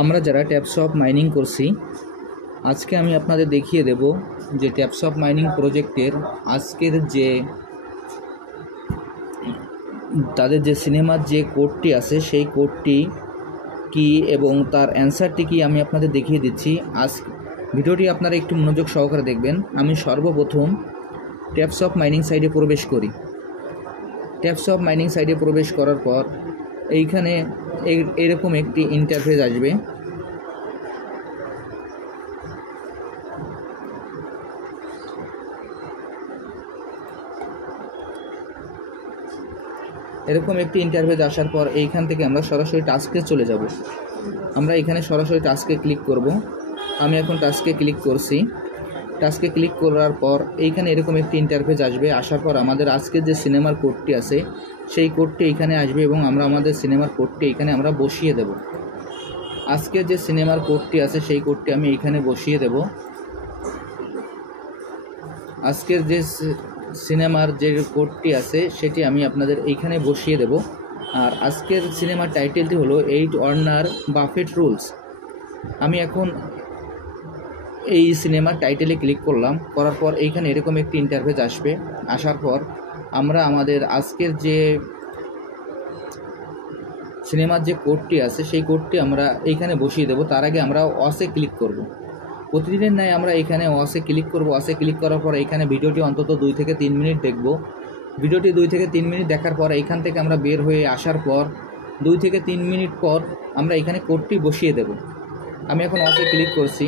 আমরা যারা ট্যাপসপ মাইনিং করছি আজকে আমি আপনাদের দেখিয়ে দেব যে ট্যাপসপ মাইনিং প্রজেক্টের আজকের যে তাদের যে সিনেমার যে কোডটি আছে সেই কোডটি কি এবং তার অ্যান্সারটি কি আমি আপনাদের দেখিয়ে দিচ্ছি। আজ ভিডিওটি আপনারা একটু মনোযোগ সহকারে দেখবেন। আমি সর্বপ্রথম ট্যাপসপ মাইনিং সাইটে প্রবেশ করি। ট্যাপসপ মাইনিং সাইটে প্রবেশ করার পর এইখানে এরকম একটি ইন্টারফেস আসবে। এরকম একটি ইন্টারফেস আসার পর এইখান থেকে আমরা সরাসরি টাস্কে চলে যাব। আমরা এখানে সরাসরি টাস্কে ক্লিক করব। আমি এখন টাস্কে ক্লিক করছি। টাস্কে ক্লিক করার পর এইখানে এরকম একটি ইন্টারফেস আসবে। আসার পর আমাদের আজকের যে সিনেমার কোডটি আছে সেই কোডটি এখানে আসবে এবং আমরা আমাদের সিনেমার কোডটি এখানে আমরা বসিয়ে দেব। আজকের যে সিনেমার কোডটি আছে সেই কোডটি আমি এইখানে বসিয়ে দেব। আজকের যে সিনেমার যে কোডটি আছে সেটি আমি আপনাদের এইখানে বসিয়ে দেব। আর আজকের সিনেমার টাইটেলটি হলো 8 ওয়ার্নার বাফেট রুলস। আমি এখন এই সিনেমার টাইটেলে ক্লিক করলাম। করার পর এইখানে এরকম একটি ইন্টারফেস আসবে। আসার পর আমরা আমাদের আজকের যে সিনেমার যে কোডটি আছে সেই কোডটি আমরা এইখানে বসিয়ে দেব। তার আগে আমরা ওয়াসে ক্লিক করব। প্রতিদিনের ন্যায় আমরা এখানে ওয়াসে ক্লিক করব। ওয়াসে ক্লিক করার পর এইখানে ভিডিওটি অন্তত 2 থেকে 3 মিনিট দেখব। ভিডিওটি 2 থেকে 3 মিনিট দেখার পর এইখান থেকে আমরা বের হয়ে আসার পর 2 থেকে 3 মিনিট পর আমরা এখানে কোডটি বসিয়ে দেব। আমি এখন ওয়াসে ক্লিক করছি।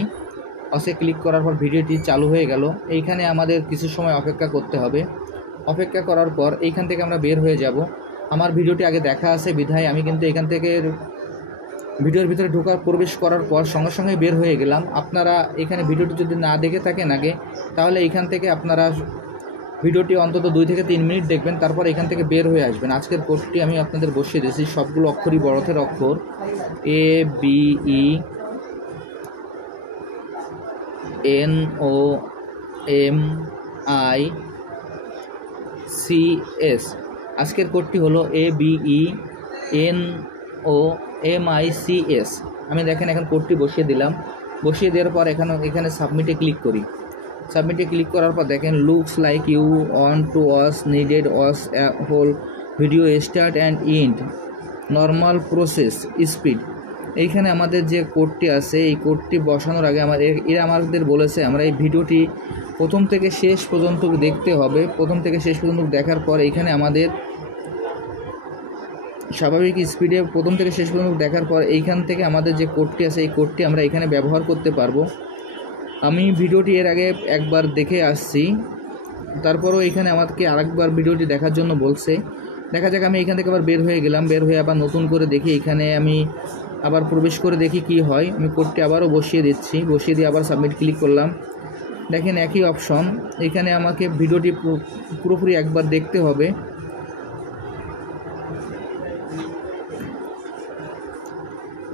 ওয়াসে ক্লিক করার পর ভিডিওটি চালু হয়ে গেল। এইখানে আমাদের কিছু সময় অপেক্ষা করতে হবে। অপেক্ষা করার পর এইখান থেকে আমরা বের হয়ে যাব। আমার ভিডিওটি আগে দেখা আছে বিধায় আমি কিন্তু এখান থেকে ভিডিওর ভিতরে প্রবেশ করার পর সঙ্গে সঙ্গে বের হয়ে গেলাম। আপনারা এখানে ভিডিওটি যদি না দেখে থাকেন আগে, তাহলে এখান থেকে আপনারা ভিডিওটি অন্তত 2 থেকে 3 মিনিট দেখবেন, তারপর এখান থেকে বের হয়ে আসবেন। আজকের কোডটি আমি আপনাদের বসিয়ে দিয়েছি। সবগুলো অক্ষরই বড় হাতের অক্ষর, ABENOMICS। আজকের কোডটি হলো ABENOMICS। আমি দেখেন এখন কোডটি বসিয়ে দিলাম। বসিয়ে দেওয়ার পর এখানে সাবমিটে ক্লিক করি। সাবমিটে ক্লিক করার পর দেখেন looks like you want to watch needed watch whole video start and end normal process speed. এইখানে আমাদের যে কোডটি আছে এই কোডটি বসানোর আগে এরা আমাদের বলেছে আমরা এই ভিডিওটি প্রথম থেকে শেষ পর্যন্ত দেখতে হবে। প্রথম থেকে শেষ পর্যন্ত দেখার পর এইখানে আমাদের স্বাভাবিক স্পিডে প্রথম থেকে শেষ পর্যন্ত দেখার পর এইখান থেকে আমাদের যে কোডটি আছে এই কোডটি আমরা এখানে ব্যবহার করতে পারবো। আমি ভিডিওটি এর আগে একবার দেখে আসছি, তারপরও এখানে আমাকে আরেকবার ভিডিওটি দেখার জন্য বলছে। দেখা যাক, আমি এখান থেকে আবার বের হয়ে গেলাম। বের হয়ে আবার নতুন করে দেখি, এখানে আমি আবার প্রবেশ করে দেখি কি হয়। আমি কোডটি আবারও বসিয়ে দিচ্ছি। বসিয়ে দিয়ে আবার সাবমিট ক্লিক করলাম। দেখেন একই অপশন। এখানে আমাকে ভিডিওটি পুরোপুরি একবার দেখতে হবে।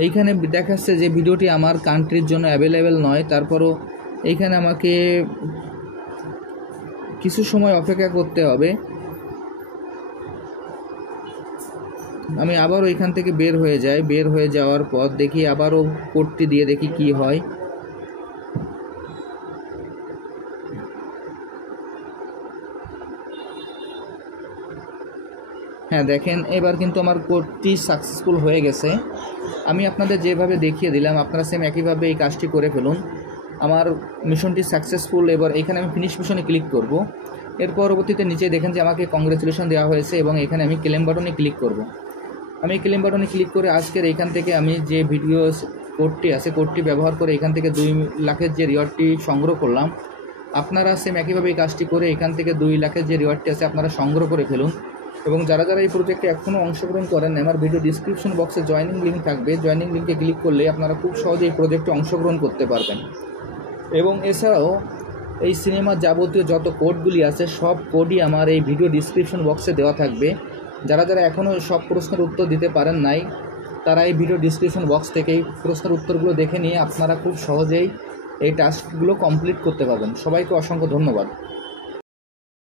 এইখানে দেখাচ্ছে যে ভিডিওটি আমার কান্ট্রির জন্য অ্যাভেলেবেল নয়। তারপরও এইখানে আমাকে কিছু সময় অপেক্ষা করতে হবে। আমি আবারও এখান থেকে বের হয়ে যাই। বের হয়ে যাওয়ার পর দেখি আবারও কোডটি দিয়ে দেখি কি হয়। হ্যাঁ দেখেন, এবার কিন্তু আমার কোডটি সাকসেসফুল হয়ে গেছে। আমি আপনাদের যেভাবে দেখিয়ে দিলাম আপনারা সেম একইভাবে এই কাজটি করে ফেলুন। আমার মিশনটি সাকসেসফুল। এবার এখানে আমি ফিনিশ মিশনে ক্লিক করব। এর পরবর্তীতে নিচে দেখেন যে আমাকে কংগ্রেচুলেশন দেওয়া হয়েছে এবং এখানে আমি ক্লেম বাটনে ক্লিক করব। আমি ক্লেম বাটনে ক্লিক করে আজকের এখান থেকে আমি যে ভিডিও কোডটি আছে কোডটি ব্যবহার করে এখান থেকে 2 লাখের যে রিওয়ার্ডটি সংগ্রহ করলাম, আপনারা সেম একইভাবে এই কাজটি করে এখান থেকে 2 লাখের যে রিওয়ার্ডটি আছে আপনারা সংগ্রহ করে ফেলুন। এবং যারা যারা এই প্রজেক্টে এখনও অংশগ্রহণ করেন, আমার ভিডিও ডিসক্রিপশন বক্সে জয়েনিং লিঙ্ক থাকবে। জয়েনিং লিঙ্কে ক্লিক করলে আপনারা খুব সহজে এই প্রজেক্টে অংশগ্রহণ করতে পারবেন। এবং এছাড়াও এই সিনেমার যাবতীয় যত কোডগুলি আছে সব কোডই আমার এই ভিডিও ডিসক্রিপশন বক্সে দেওয়া থাকবে। যারা যারা এখনও সব প্রশ্নের উত্তর দিতে পারেন নাই, তারা এই ভিডিও ডিসক্রিপশন বক্স থেকেই প্রশ্নের উত্তরগুলো দেখে নিয়ে আপনারা খুব সহজেই এই টাস্কগুলো কমপ্লিট করতে পারবেন। সবাইকে অসংখ্য ধন্যবাদ।